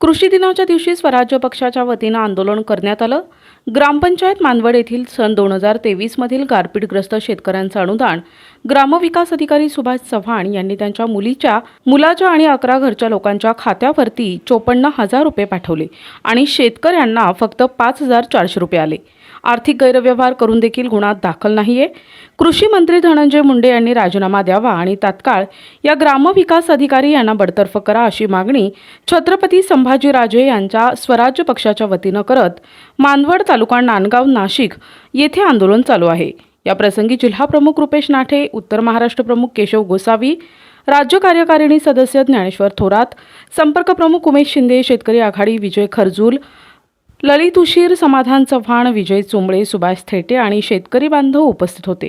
कृषी दिनाच्या दिवशी स्वराज्य पक्षाच्या वतीनं आंदोलन करण्यात आलं. ग्रामपंचायत मानवड येथील सन दोन हजार तेवीसमधील गारपीटग्रस्त शेतकऱ्यांचं अनुदान. ग्रामविकास अधिकारी सुभाष चव्हाण यांनी त्यांच्या मुलीच्या मुलाच्या आणि अकरा घरच्या लोकांच्या खात्यावरती चोपन्न हजार रुपये पाठवले आणि शेतकऱ्यांना फक्त पाच हजार चारशे रुपये आले. आर्थिक गैरव्यवहार करून देखील गुन्हा दाखल नाहीये. कृषी मंत्री धनंजय मुंडे यांनी राजीनामा द्यावा आणि तात्काळ या ग्रामविकास अधिकारी यांना बडतर्फ करा अशी मागणी छत्रपती संभाजीराजे यांच्या स्वराज्य पक्षाच्या वतीनं करत मानवड तालुका नांदगाव नाशिक येथे आंदोलन चालू आहे. या प्रसंगी जिल्हाप्रमुख रुपेश नाठे उत्तर महाराष्ट्र प्रमुख केशव गोसावी राज्य कार्यकारिणी सदस्य ज्ञानेश्वर थोरात संपर्क प्रमुख उमेश शिंदे शेतकरी आघाडी विजय खरजूल ललित उशीर समाधान चव्हाण विजय चुंबळे सुभाष थेटे आणि शेतकरी बांधव उपस्थित होते.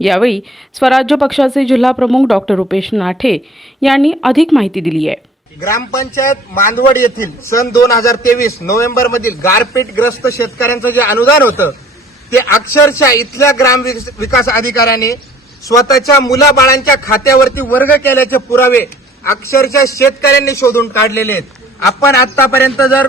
यावेळी स्वराज्य पक्षाचे जिल्हा प्रमुख डॉक्टर रुपेश नाठे यांनी अधिक माहिती दिली आहे. ग्रामपंचायत मांदवड येथील सन दोन हजार तेवीस नोव्हेंबर मधील गारपीटग्रस्त शेतकऱ्यांचं जे अनुदान होतं ते अक्षरशः इथल्या ग्राम विकास अधिकाऱ्याने स्वतःच्या मुलाबाळांच्या खात्यावरती वर्ग केल्याचे पुरावे अक्षरशः शेतकऱ्यांनी शोधून काढलेले आहेत. आपण आतापर्यंत जर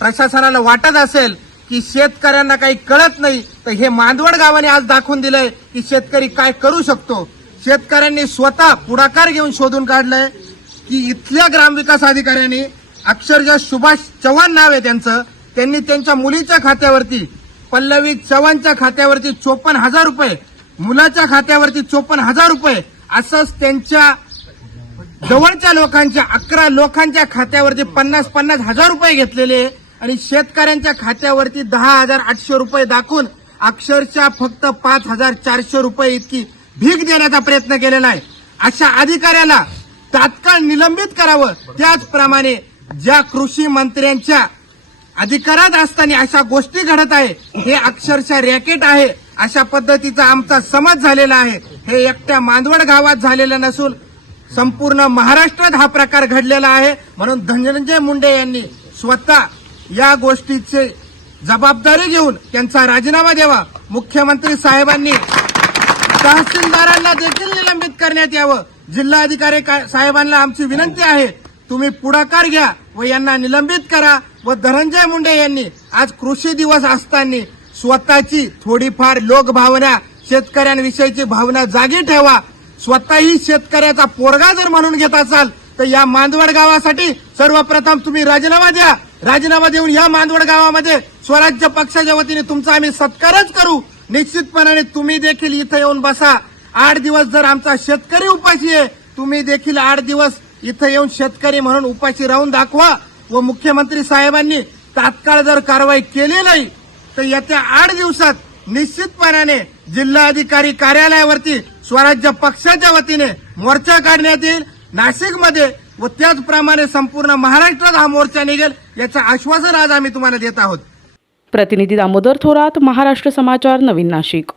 प्रशासनाला वाटत असेल की शेतकऱ्यांना काही कळत नाही तर हे मांदवड गावाने आज दाखवून दिलंय की शेतकरी काय करू शकतो. शेतकऱ्यांनी स्वतः पुढाकार घेऊन शोधून काढलंय. की इथल्या ग्रामविकास अधिकाऱ्यांनी अक्षरशः सुभाष चव्हाण नाव आहे त्यांचं. त्यांनी त्यांच्या मुलीच्या खात्यावरती पल्लवी चव्हाणच्या खात्यावरती चोपन्न हजार रुपये मुलाच्या खात्यावरती चोपन्न हजार रुपये असंच त्यांच्या जवळच्या लोकांच्या अकरा लोकांच्या खात्यावरती पन्नास पन्नास हजार रुपये घेतलेले आणि शेतकऱ्यांच्या खात्यावरती दहा हजार आठशे रुपये दाखवून अक्षरशः फक्त पाच हजार चारशे रुपये इतकी भीक देण्याचा प्रयत्न केलेला आहे. अशा अधिकाऱ्याला तात्काळ निलंबित करावं. त्याचप्रमाणे ज्या कृषी मंत्र्यांच्या अधिकारात असताना अशा गोष्टी घडत आहे हे अक्षरशः रॅकेट आहे. अशा पद्धतीचा आमचा समज झालेला आहे. हे एकट्या मांदवड गावात झालेलं नसून संपूर्ण महाराष्ट्रात हा प्रकार घडलेला आहे. म्हणून धनंजय मुंडे यांनी स्वतः या गोष्टीचे जबाबदारी घेऊन त्यांचा राजीनामा द्यावा. मुख्यमंत्री साहेबांनी तहसीलदारांना देखील निलंबित करण्यात यावं. जिल्हाधिकारी का- साहेबांना आमची विनंती आहे तुम्ही पुढाकार घ्या व यांना निलंबित करा व धनंजय मुंडे यांनी आज कृषी दिवस असताना स्वतःची थोडीफार लोकभावना शेतकऱ्यांविषयीची भावना जागी ठेवा. स्वतःही शेतकऱ्याचा पोरगा जर म्हणून घेत असाल तर या मांदवड गावासाठी सर्वप्रथम तुम्ही राजीनामा द्या. राजीनामा देऊन या मांदवड गावामध्ये स्वराज्य पक्षाच्या वतीने तुमचा आम्ही सत्कारच करू. निश्चितपणाने तुम्ही देखील इथं येऊन बसा. आठ दिवस जर आमचा शेतकरी उपाशी आहे तुम्ही देखील आठ दिवस इथं येऊन शेतकरी म्हणून उपाशी राहून दाखवा व मुख्यमंत्री साहेबांनी तात्काळ जर कारवाई केली नाही तर येत्या आठ दिवसात निश्चितपणाने जिल्हाधिकारी कार्यालयावरती स्वराज्य पक्षाच्या वतीने मोर्चा काढण्यात येईल. नाशिकमध्ये व त्याचप्रमाणे संपूर्ण महाराष्ट्रात हा मोर्चा निघेल याचं आश्वासन आज आम्ही तुम्हाला देत आहोत. प्रतिनिधी दामोदर थोरात महाराष्ट्र समाचार नवीन नाशिक.